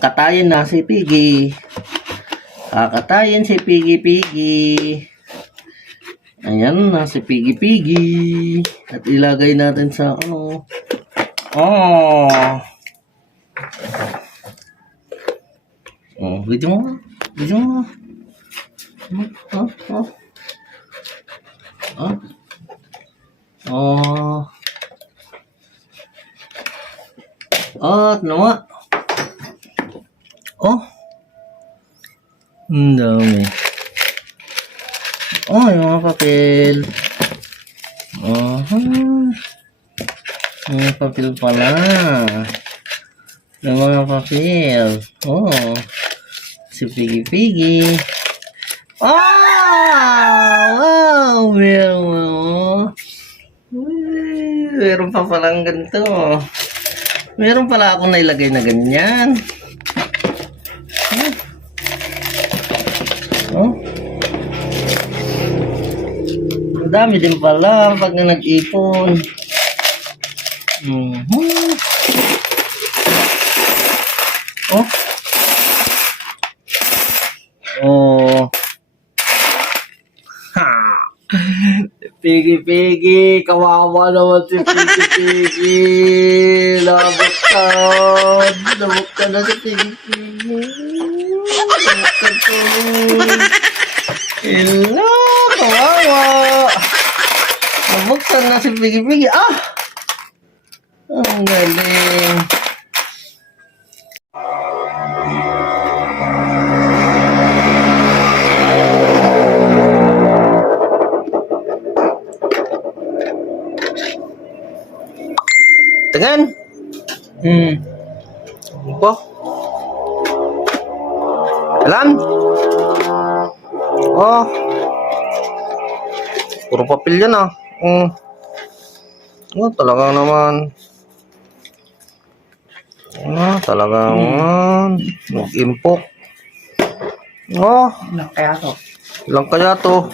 Katayin na si Piggy. Kakatayin si Piggy. Ayan na si Piggy. At ilagay natin sa ano. Video mo. Nawa. Ang dami. Yung mga papel. Yung papel pala. Yung mga papel. Si Piggy. Wow! Meron pa palang ganito. Meron pala akong nailagay na ganyan. Ang dami din pala pag nag-ipon. Piggy, kawawa naman si Piggy. Labok ka na si Piggy. Hello, kawawa. Labok na si Piggy. Ang galing. Tangan. Apa? Jalan. Puro papel yan talaga naman. Talaga naman. Mag-impok. Ilang kaya to?